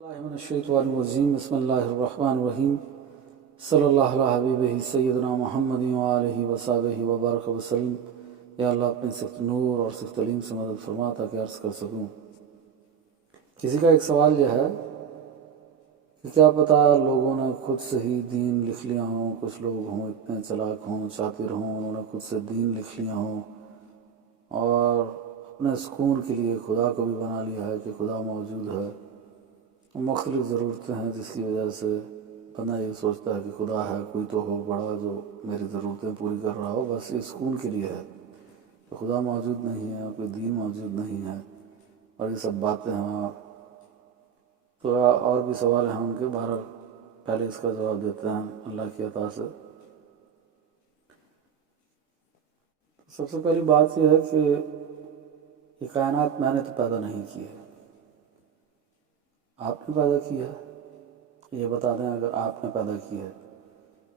من الشیطان الرجیم بسم اللہ الرحمن الرحیم صلی اللہ علیہ حبیبہ سیدنا محمد وآلہ وصحبہ وبارک وسلم۔ یا اللہ اپنے صفت نور اور صفت علیم سے مدد فرما تاکہ عرض کر سکوں۔ کسی کا ایک سوال یہ ہے کہ کیا پتہ لوگوں نے خود سے ہی دین لکھ لیا ہوں، کچھ لوگ ہوں اتنے چلاک ہوں شاطر ہوں، انہوں نے خود سے دین لکھ لیا ہوں اور اپنے سکون کے لیے خدا کو بھی بنا لیا ہے کہ خدا موجود ہے۔ مختلف ضرورتیں ہیں جس کی وجہ سے بندہ یہ سوچتا ہے کہ خدا ہے، کوئی تو ہو بڑا جو میری ضرورتیں پوری کر رہا ہو، بس یہ سکون کے لیے ہے۔ تو خدا موجود نہیں ہے، کوئی دین موجود نہیں ہے اور یہ سب باتیں ہیں۔ تو اور بھی سوال ہیں ان کے، بہرحال پہلے اس کا جواب دیتے ہیں اللہ کی عطا سے۔ سب سے پہلی بات یہ ہے کہ یہ کائنات میں نے تو پیدا نہیں کی ہے، آپ نے پیدا کی ہے۔ یہ بتا دیں اگر آپ نے پیدا کی ہے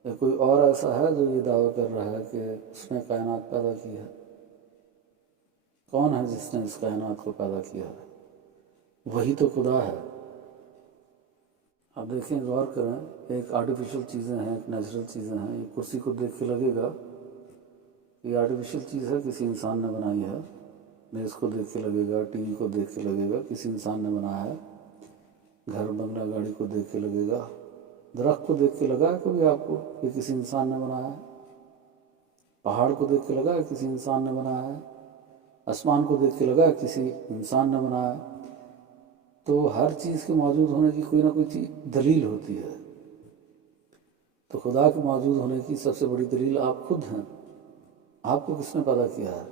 یا کوئی اور ایسا ہے جو یہ دعویٰ کر رہا ہے کہ اس نے کائنات پیدا کی ہے۔ کون ہے جس نے اس کائنات کو پیدا کیا ہے؟ وہی تو خدا ہے۔ اب دیکھیں، غور کریں، ایک آرٹیفیشل چیزیں ہیں، ایک نیچرل چیزیں ہیں۔ یہ کرسی کو دیکھ کے لگے گا یہ آرٹیفیشل چیز ہے، کسی انسان نے بنائی ہے۔ میز کو دیکھ کے لگے گا، ٹی وی کو دیکھ کے لگے گا کسی انسان نے بنایا ہے۔ گھر بنگلہ گاڑی کو دیکھ کے لگے گا، درخت کو دیکھ کے لگا ہے کبھی آپ کو یہ کسی انسان نے بنایا ہے؟ پہاڑ کو دیکھ کے لگا ہے کسی انسان نے بنایا ہے؟ آسمان کو دیکھ کے لگا ہے کسی انسان نے بنایا ہے؟ تو ہر چیز کے موجود ہونے کی کوئی نہ کوئی دلیل ہوتی ہے۔ تو خدا کے موجود ہونے کی سب سے بڑی دلیل آپ خود ہیں۔ آپ کو کس نے پیدا کیا ہے؟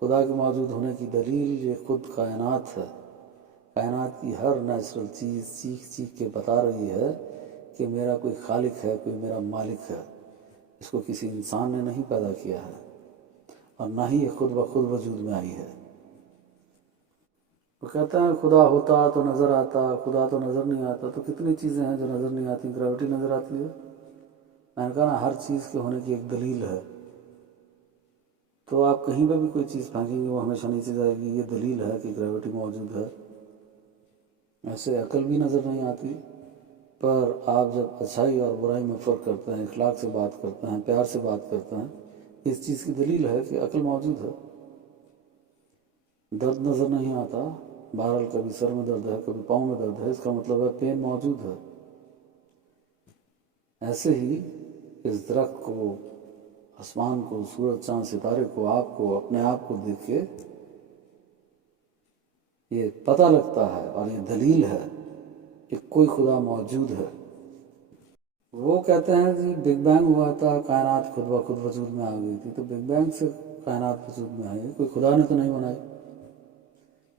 خدا کے موجود ہونے کی دلیل یہ خود کائنات ہے۔ کائنات کی ہر نیچرل چیز چیخ چیخ کے بتا رہی ہے کہ میرا کوئی خالق ہے، کوئی میرا مالک ہے۔ اس کو کسی انسان نے نہیں پیدا کیا ہے اور نہ ہی یہ خود بخود وجود میں آئی ہے۔ وہ کہتے ہیں خدا ہوتا تو نظر آتا، خدا تو نظر نہیں آتا۔ تو کتنی چیزیں ہیں جو نظر نہیں آتی؟ گریوٹی نظر آتی ہے؟ میں نے کہا نا، ہر چیز کے ہونے کی ایک دلیل ہے۔ تو آپ کہیں پہ بھی کوئی چیز پھینکیں گے وہ ہمیشہ نیچے جائے گی، یہ دلیل ہے کہ گریوٹی موجود ہے۔ ایسے عقل بھی نظر نہیں آتی، پر آپ جب اچھائی اور برائی میں فرق کرتے ہیں، اخلاق سے بات کرتے ہیں، پیار سے بات کرتے ہیں، اس چیز کی دلیل ہے کہ عقل موجود ہے۔ درد نظر نہیں آتا، بہرحال کبھی سر میں درد ہے، کبھی پاؤں میں درد ہے، اس کا مطلب ہے پین موجود ہے۔ ایسے ہی اس درخت کو، آسمان کو، سورج چاند ستارے کو، آپ کو، اپنے آپ کو دیکھ کے یہ پتہ لگتا ہے اور یہ دلیل ہے کہ کوئی خدا موجود ہے۔ وہ کہتے ہیں جی بگ بینگ ہوا تھا، کائنات خود بخود وجود میں آ گئی تھی۔ تو بگ بینگ سے کائنات وجود میں آئی، کوئی خدا نے تو نہیں بنائی۔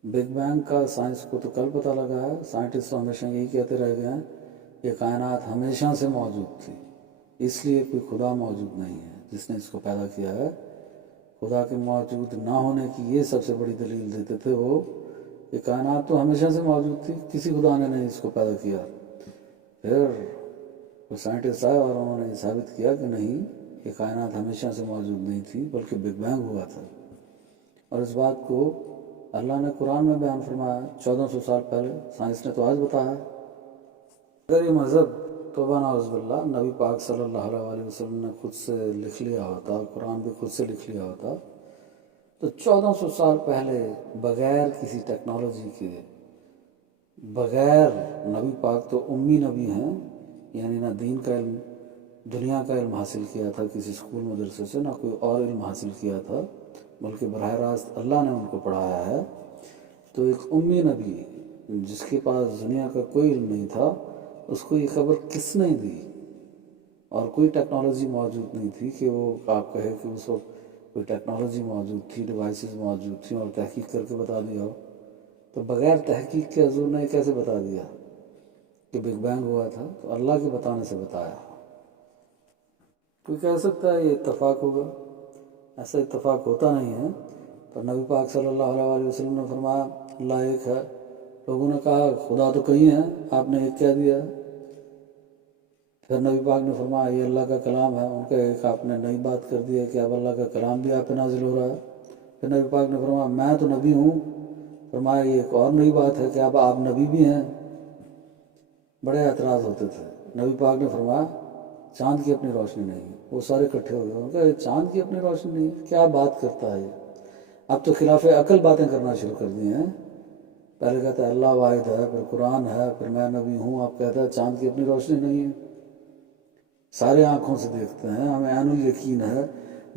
بگ بینگ کا سائنس کو تو کل پتہ لگا ہے، سائنٹسٹ ہمیشہ یہی کہتے رہ گئے ہیں کہ کائنات ہمیشہ سے موجود تھی، اس لیے کوئی خدا موجود نہیں ہے جس نے اس کو پیدا کیا ہے۔ خدا کے موجود نہ ہونے کی یہ سب سے بڑی دلیل دیتے تھے وہ کہ کائنات تو ہمیشہ سے موجود تھی، کسی خدا نے نہیں اس کو پیدا کیا۔ پھر وہ سائنٹسٹ آئے اور انہوں نے ثابت کیا کہ نہیں، یہ کائنات ہمیشہ سے موجود نہیں تھی بلکہ بگ بینگ ہوا تھا۔ اور اس بات کو اللہ نے قرآن میں بیان فرمایا 1400 سال پہلے، سائنس نے تو آج بتایا۔ اگر یہ مذہب توبہ نعوذ باللہ نبی پاک صلی اللہ علیہ وسلم نے خود سے لکھ لیا ہوتا، قرآن بھی خود سے لکھ لیا ہوتا، تو 1400 سال پہلے بغیر کسی ٹیکنالوجی کے، بغیر، نبی پاک تو امی نبی ہیں، یعنی نہ دین کا علم، دنیا کا علم حاصل کیا تھا کسی اسکول مدرسے سے، نہ کوئی اور علم حاصل کیا تھا، بلکہ براہ راست اللہ نے ان کو پڑھایا ہے۔ تو ایک امی نبی جس کے پاس دنیا کا کوئی علم نہیں تھا، اس کو یہ خبر کس نے دی؟ اور کوئی ٹیکنالوجی موجود نہیں تھی کہ وہ آپ کہے کہ اس وقت کوئی ٹیکنالوجی موجود تھی، ڈیوائسز موجود تھیں اور تحقیق کر کے بتا دیا ہو۔ تو بغیر تحقیق کے حضور نے کیسے بتا دیا کہ بگ بینگ ہوا تھا؟ تو اللہ کے بتانے سے بتایا۔ کوئی کہہ سکتا ہے یہ اتفاق ہوگا، ایسا اتفاق ہوتا نہیں ہے۔ پر نبی پاک صلی اللہ علیہ وسلم نے فرمایا اللہ ایک ہے۔ لوگوں نے کہا خدا تو کئی ہیں، آپ نے ایک کہہ دیا۔ پھر نبی پاک نے فرمایا یہ اللہ کا کلام ہے، ان کا ایک آپ نے نئی بات کر دی ہے کہ اب اللہ کا کلام بھی آپ پہ نازل ہو رہا ہے۔ پھر نبی پاک نے فرمایا میں تو نبی ہوں، فرمایا یہ ایک اور نئی بات ہے کہ اب آپ نبی بھی ہیں۔ بڑے اعتراض ہوتے تھے. نبی پاک نے فرمایا چاند کی اپنی روشنی نہیں ہے. وہ سارے اکٹھے ہو گئے. انہوں نے کہا چاند کی اپنی روشنی نہیں ہے, کیا بات کرتا ہے یہ؟ اب تو خلاف عقل باتیں کرنا شروع کر دی ہیں. پہلے کہتا ہے اللہ واحد ہے, پھر قرآن ہے, پھر میں نبی ہوں. اب کہتا ہے چاند کی اپنی روشنی نہیں ہے. سارے آنکھوں سے دیکھتے ہیں, ہمیں عین الیقین ہے,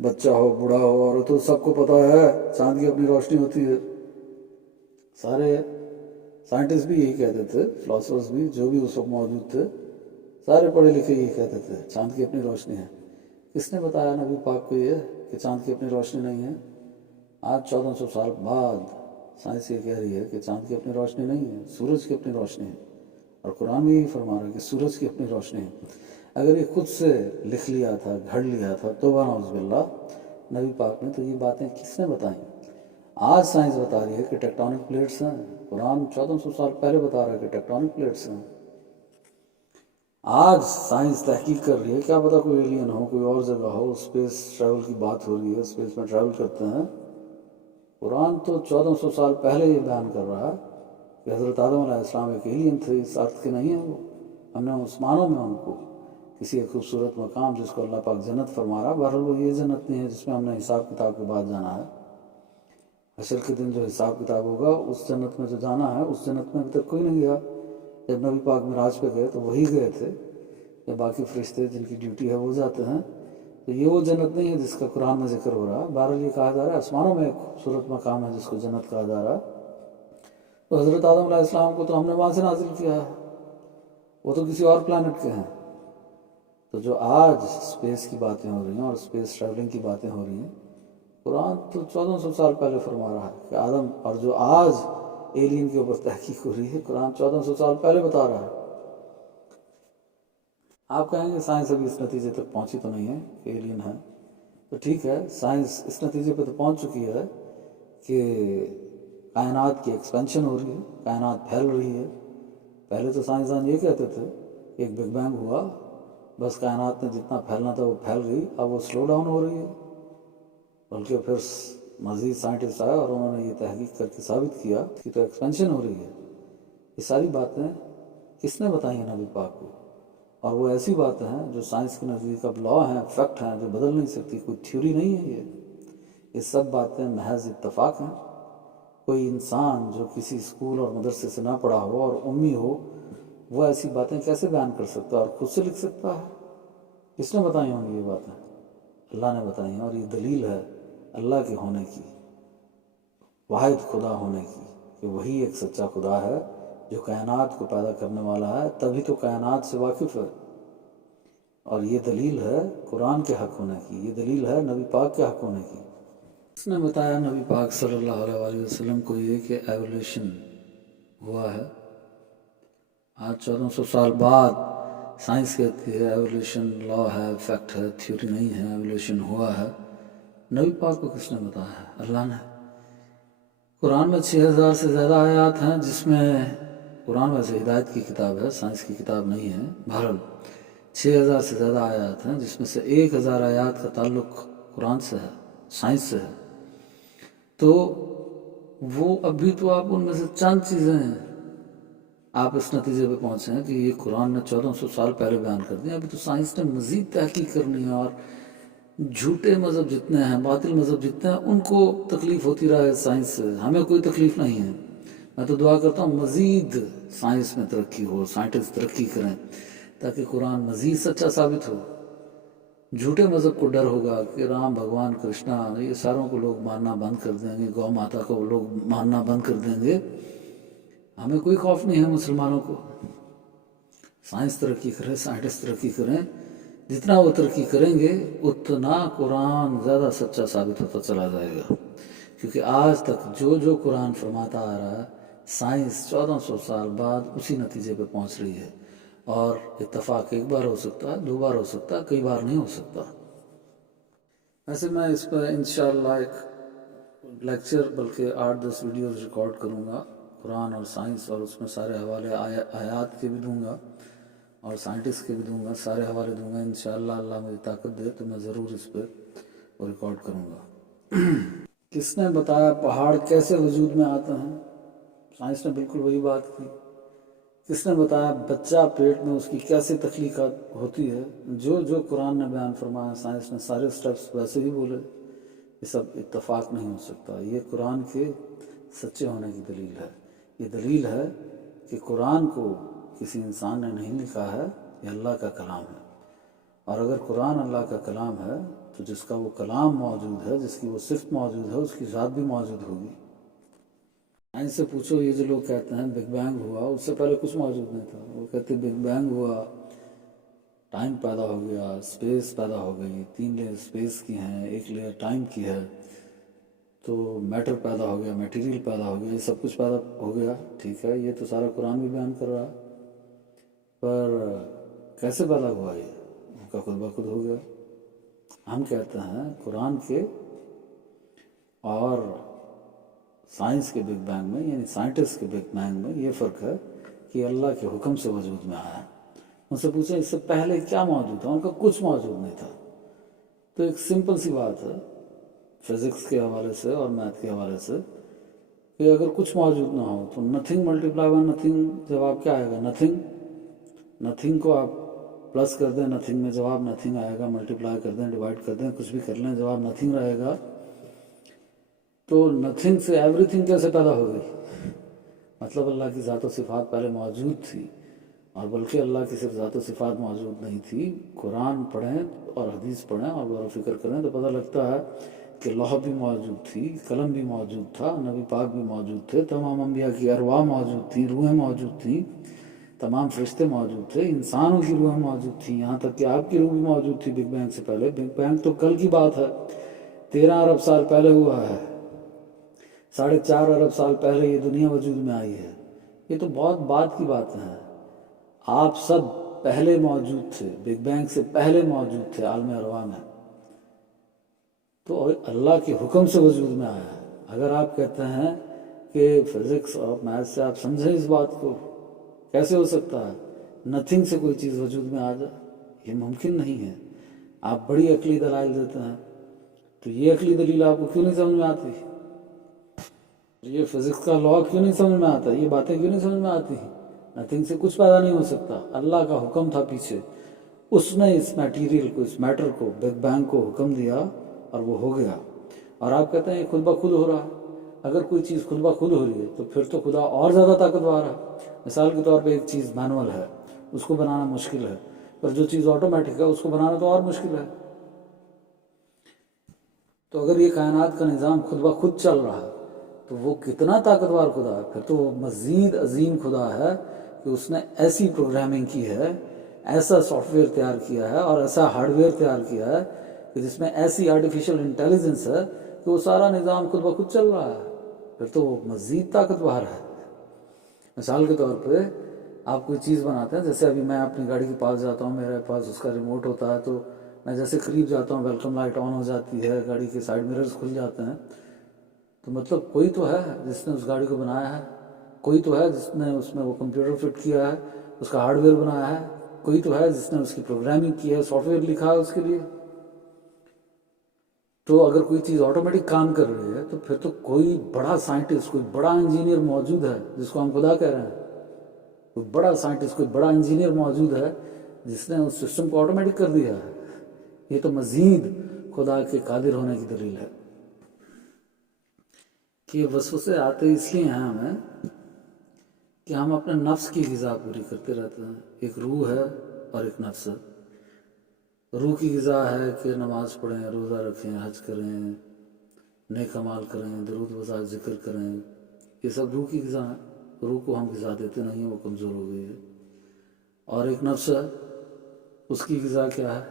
بچہ ہو بوڑھا ہو عورت ہو سب کو پتہ ہے چاند کی اپنی روشنی ہوتی ہے. سارے سائنٹسٹ بھی یہی کہتے تھے, فلاسفرز بھی جو بھی اس وقت موجود تھے, سارے پڑھے لکھے یہی کہتے تھے چاند کی اپنی روشنی ہے. کس نے بتایا نبی پاک کو یہ کہ چاند کی اپنی روشنی نہیں ہے؟ آج 1400 سال بعد سائنس یہ کہہ رہی ہے کہ چاند کی اپنی روشنی نہیں ہے, سورج کی اپنی روشنی ہے. اور قرآن بھی یہی فرما رہا ہے کہ سورج کی اپنی روشنی ہے. اگر یہ خود سے لکھ لیا تھا, گھڑ لیا تھا, توبہ نعوذ باللہ نبی پاک نے, تو یہ باتیں کس نے بتائیں؟ آج سائنس بتا رہی ہے کہ ٹیکٹونک پلیٹس ہیں. قرآن 1400 سال پہلے بتا رہا ہے کہ ٹیکٹونک پلیٹس ہیں. آج سائنس تحقیق کر رہی ہے, کیا پتہ کوئی ایلین ہو, کوئی اور جگہ ہو, اسپیس ٹریول کی بات ہو رہی ہے, اسپیس میں ٹریول کرتے ہیں. قرآن تو 1400 سال پہلے یہ بیان کر رہا ہے کہ حضرت آدم علیہ السلام ایک ایلین تھے, اس ارتھ کے نہیں ہیں وہ. ہم نے عثمانوں میں ان کو کسی ایک خوبصورت مقام جس کو اللہ پاک جنت فرما رہا, بہرحال وہ یہ جنت نہیں ہے جس میں ہم نے حساب کتاب کے بعد جانا ہے. حشر کے دن جو حساب کتاب ہوگا اس جنت میں جو جانا ہے, اس جنت میں ابھی تک کوئی نہیں گیا. جب نبی پاک معراج پہ گئے تو وہی گئے تھے, یا باقی فرشتے جن کی ڈیوٹی ہے وہ جاتے ہیں. تو یہ وہ جنت نہیں ہے جس کا قرآن میں ذکر ہو رہا ہے. بہرحال یہ کہا جا رہا ہے آسمانوں میں ایک خوبصورت مقام ہے جس کو جنت کہا جا رہا ہے. تو حضرت آدم علیہ السلام کو تو ہم نے وہاں سے نازل کیا ہے, وہ تو کسی اور پلانٹ کے ہیں. تو جو آج اسپیس کی باتیں ہو رہی ہیں اور اسپیس ٹریولنگ کی باتیں ہو رہی ہیں, قرآن تو 1400 سال پہلے فرما رہا ہے کہ آدم, اور جو آج ایلین کے اوپر تحقیق ہو رہی ہے قرآن 1400 سال پہلے بتا رہا ہے. آپ کہیں گے سائنس ابھی اس نتیجے تک پہنچی تو نہیں ہے کہ ایلین ہے, تو ٹھیک ہے, سائنس اس نتیجے پہ تو پہنچ چکی ہے کہ کائنات کی ایکسپینشن ہو رہی ہے, کائنات پھیل رہی ہے. پہلے تو سائنسدان یہ کہتے تھے کہ ایک بگ بینگ ہوا, بس کائنات میں جتنا پھیلنا تھا وہ پھیل گئی, اب وہ سلو ڈاؤن ہو رہی ہے. بلکہ پھر مزید سائنٹسٹ آئے اور انہوں نے یہ تحقیق کر کے ثابت کیا کہ تو ایکسپینشن ہو رہی ہے. یہ ساری باتیں کس نے بتائی ہیں نبی پاک کو؟ اور وہ ایسی باتیں ہیں جو سائنس کے نزدیک اب لا ہیں, فیکٹ ہیں, جو بدل نہیں سکتی, کوئی تھیوری نہیں ہے. یہ سب باتیں محض اتفاق ہیں. کوئی انسان جو کسی اسکول اور مدرسے سے نہ پڑھا ہو اور امی ہو, وہ ایسی باتیں کیسے بیان کر سکتا ہے اور خود سے لکھ سکتا ہے؟ کس نے بتائی ہوں گی یہ باتیں؟ اللہ نے بتائی ہیں. اور یہ دلیل ہے اللہ کے ہونے کی, واحد خدا ہونے کی, کہ وہی ایک سچا خدا ہے جو کائنات کو پیدا کرنے والا ہے, تبھی تو کائنات سے واقف ہے. اور یہ دلیل ہے قرآن کے حق ہونے کی, یہ دلیل ہے نبی پاک کے حق ہونے کی. اس نے بتایا نبی پاک صلی اللہ علیہ وسلم کو یہ کہ ایولیوشن ہوا ہے. آج 1400 سال بعد سائنس کہتی ہے ایولیوشن لا ہے, فیکٹ ہے, تھیوری نہیں ہے, ایولیوشن ہوا ہے. نبی پاک کو کس نے بتایا ہے؟ اللہ نے. قرآن میں 6000 سے زیادہ آیات ہیں, جس میں قرآن ویسے ہدایت کی کتاب ہے, سائنس کی کتاب نہیں ہے. بہرحال 6000 سے زیادہ آیات ہیں, جس میں سے 1000 آیات کا تعلق قرآن سے ہے, سائنس سے ہے. تو وہ ابھی تو آپ ان میں سے چند چیزیں ہیں, آپ اس نتیجے پہ پہنچے ہیں کہ یہ قرآن نے 1400 سال پہلے بیان کر دیا. ابھی تو سائنس نے مزید تحقیق کرنی ہے, اور جھوٹے مذہب جتنے ہیں, باطل مذہب جتنے ہیں, ان کو تکلیف ہوتی رہے سائنس سے, ہمیں کوئی تکلیف نہیں ہے. میں تو دعا کرتا ہوں مزید سائنس میں ترقی ہو, سائنٹسٹ ترقی کریں, تاکہ قرآن مزید سچا ثابت ہو. جھوٹے مذہب کو ڈر ہوگا کہ رام, بھگوان, کرشنا, یہ ساروں کو لوگ ماننا بند کر دیں گے, گو ماتا کو لوگ ماننا بند کر دیں گے. ہمیں کوئی خوف نہیں ہے مسلمانوں کو. سائنس ترقی کرے, سائنٹسٹ ترقی کریں, جتنا وہ ترقی کریں گے اتنا قرآن زیادہ سچا ثابت ہوتا چلا جائے گا. کیونکہ آج تک جو قرآن فرماتا آ رہا ہے, سائنس 1400 سال بعد اسی نتیجے پہ پہنچ رہی ہے. اور اتفاق ایک بار ہو سکتا ہے, 2 بار ہو سکتا ہے, کئی بار نہیں ہو سکتا. ویسے میں اس پر انشاءاللہ ایک لیکچر بلکہ 8-10 ویڈیوز ریکارڈ کروں گا, قرآن اور سائنس, اور اس میں سارے حوالے آیات کے بھی دوں گا اور سائنٹسٹ کے بھی دوں گا, سارے حوالے دوں گا. انشاءاللہ اللہ مجھے طاقت دے تو میں ضرور اس پہ ریکارڈ کروں گا. کس نے بتایا پہاڑ کیسے وجود میں آتے ہیں؟ سائنس نے بالکل وہی بات کی. کس نے بتایا بچہ پیٹ میں اس کی کیسے تخلیقات ہوتی ہے؟ جو قرآن نے بیان فرمایا، سائنس نے سارے سٹیپس ویسے ہی بولے. یہ سب اتفاق نہیں ہو سکتا. یہ قرآن کے سچے ہونے کی دلیل ہے. یہ دلیل ہے کہ قرآن کو کسی انسان نے نہیں لکھا ہے، یہ اللہ کا کلام ہے. اور اگر قرآن اللہ کا کلام ہے تو جس کا وہ کلام موجود ہے، جس کی وہ صفت موجود ہے، اس کی ذات بھی موجود ہوگی. ان سے پوچھو، یہ جو لوگ کہتے ہیں بگ بینگ ہوا، اس سے پہلے کچھ موجود نہیں تھا. وہ کہتے بگ بینگ ہوا، ٹائم پیدا ہو گیا، اسپیس پیدا ہو گئی، 3 لیئر اسپیس کی ہیں، 1 لیئر ٹائم کی ہے، تو میٹر پیدا ہو گیا، میٹیریل پیدا ہو گیا، یہ سب کچھ پیدا ہو گیا. ٹھیک ہے، یہ تو سارا قرآن بھی بیان کر رہا ہے، پر کیسے پیدا ہوا؟ یہ ان کا خود بخود ہو گیا. ہم کہتے ہیں قرآن کے اور سائنس کے بگ بینگ میں، یعنی سائنٹسٹ کے بگ بینگ میں یہ فرق ہے کہ اللہ کے حکم سے وجود میں آیا. ان سے پوچھیں اس سے پہلے کیا موجود تھا؟ ان کا کچھ موجود نہیں تھا. تو ایک سمپل سی بات ہے فزکس کے حوالے سے اور میتھ کے حوالے سے کہ اگر کچھ موجود نہ ہو تو نتھنگ ملٹیپلائی بائی نتھنگ جواب کیا آئے گا؟ نتھنگ. نتھنگ کو آپ پلس کر دیں، نتھنگ میں جواب نتھنگ آئے گا. ملٹیپلائی کر دیں، ڈیوائڈ کر دیں، کچھ بھی کر لیں، جواب نتھنگ رہے گا. تو نتھنگ سے ایوری تھنگ کیسے پیدا ہو گئی؟ مطلب اللہ کی ذات و صفات پہلے موجود تھی. اور بلکہ اللہ کی صرف ذات و صفات موجود نہیں تھی. قرآن پڑھیں اور حدیث پڑھیں اور غور و فکر کریں تو پتہ لگتا ہے کہ لوح بھی موجود تھی، قلم بھی موجود تھا، نبی پاک بھی موجود تھے، تمام انبیاء کی ارواح موجود تھیں، روحیں موجود تھیں، تمام فرشتے موجود تھے، انسانوں کی روحیں موجود تھیں، یہاں تک کہ آپ کی روح بھی موجود تھی بگ بینگ سے پہلے. بگ بینگ تو کل کی بات ہے، 13 ارب سال پہلے ہوا ہے. 4.5 ارب سال پہلے یہ دنیا وجود میں آئی ہے. یہ تو بہت بعد کی باتیں ہیں. آپ سب پہلے موجود تھے، بگ بینگ سے پہلے موجود تھے عالم ارواح میں. تو اللہ کے حکم سے وجود میں آیا ہے. اگر آپ کہتے ہیں کہ فزکس اور میتھ سے آپ سمجھیں اس بات کو، کیسے ہو سکتا ہے نتھنگ سے کوئی چیز وجود میں آ جائے؟ یہ ممکن نہیں ہے. آپ بڑی عقلی دلائل دیتے ہیں، تو یہ عقلی دلیل آپ کو کیوں نہیں سمجھ میں آتی؟ یہ فزکس کا لا کیوں نہیں سمجھ میں آتا؟ یہ باتیں کیوں نہیں سمجھ میں آتی؟ نتھنگ سے کچھ پیدا نہیں ہو سکتا. اللہ کا حکم تھا پیچھے، اس نے اس میٹیریل کو، اس میٹر کو، بگ بینگ کو حکم دیا اور وہ ہو گیا. اور آپ کہتے ہیں یہ خود بخود ہو رہا ہے. اگر کوئی چیز خود بخود ہو رہی ہے تو پھر تو خدا اور زیادہ طاقتور ہے. مثال کے طور پہ ایک چیز مینول ہے، اس کو بنانا مشکل ہے، پر جو چیز آٹومیٹک ہے اس کو بنانا تو اور مشکل ہے. تو اگر یہ کائنات کا نظام خود بخود چل رہا ہے تو وہ کتنا طاقتور خدا ہے؟ پھر تو وہ مزید عظیم خدا ہے کہ اس نے ایسی پروگرامنگ کی ہے، ایسا سافٹ ویئر تیار کیا ہے اور ایسا ہارڈ ویئر تیار کیا ہے کہ جس میں ایسی آرٹیفیشل انٹیلیجنس ہے کہ وہ سارا نظام خود بخود چل رہا ہے. پھر تو وہ مزید طاقتور ہے. مثال کے طور پہ آپ کوئی چیز بناتے ہیں، جیسے ابھی میں اپنی گاڑی کے پاس جاتا ہوں، میرے پاس اس کا ریموٹ ہوتا ہے، تو میں جیسے قریب جاتا ہوں ویلکم لائٹ آن ہو جاتی ہے، گاڑی کے سائڈ مررز کھل جاتے ہیں. تو مطلب کوئی تو ہے جس نے اس گاڑی کو بنایا ہے، کوئی تو ہے جس نے اس میں وہ کمپیوٹر فٹ کیا ہے، اس کا ہارڈ ویئر بنایا ہے، کوئی تو ہے جس نے اس کی پروگرامنگ کی ہے، سافٹ ویئر لکھا ہے اس کے لیے. تو اگر کوئی چیز آٹومیٹک کام کر رہی ہے تو پھر تو کوئی بڑا سائنٹسٹ، کوئی بڑا انجینئر موجود ہے جس کو ہم خدا کہہ رہے ہیں. کوئی بڑا سائنٹسٹ، کوئی بڑا انجینئر موجود ہے جس نے اس سسٹم کو آٹومیٹک کر دیا ہے. یہ تو مزید خدا کے قادر ہونے کی دلیل ہے. کہ یہ وسوسے آتے اس لیے ہیں ہمیں کہ ہم اپنے نفس کی غذا پوری کرتے رہتے ہیں. ایک روح ہے اور ایک نفس ہے. روح کی غذا ہے کہ نماز پڑھیں، روزہ رکھیں، حج کریں، نیک اعمال کریں، درود وصال ذکر کریں. یہ سب روح کی غذا ہے. روح کو ہم غذا دیتے نہیں ہیں، وہ کمزور ہو گئی ہے. اور ایک نفس ہے، اس کی غذا کیا ہے؟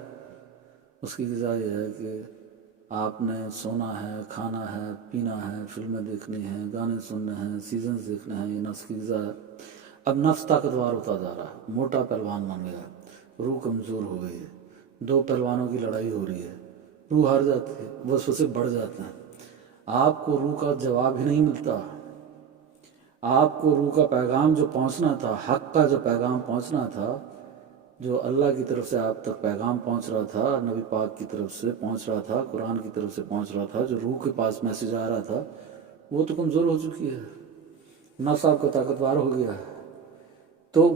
اس کی غذا یہ ہے کہ آپ نے سونا ہے، کھانا ہے، پینا ہے، فلمیں دیکھنی ہیں، گانے سننے ہیں، سیزنز دیکھنے ہیں. یہ نفس کی غذا ہے. اب نفس طاقتور ہوتا جا رہا ہے، موٹا پہلوان بن گیا، روح کمزور ہو گئی ہے. 2 پہلوانوں کی لڑائی ہو رہی ہے، روح ہار جاتی ہے، وسوسے بڑھ جاتے ہیں. آپ کو روح کا جواب ہی نہیں ملتا. آپ کو روح کا پیغام جو پہنچنا تھا، حق کا جو پیغام پہنچنا تھا، جو اللہ کی طرف سے آپ تک پیغام پہنچ رہا تھا، نبی پاک کی طرف سے پہنچ رہا تھا، قرآن کی طرف سے پہنچ رہا تھا، جو روح کے پاس میسیج آ رہا تھا، وہ تو کمزور ہو چکی ہے. نفس آپ کا طاقتور ہو گیا ہے. تو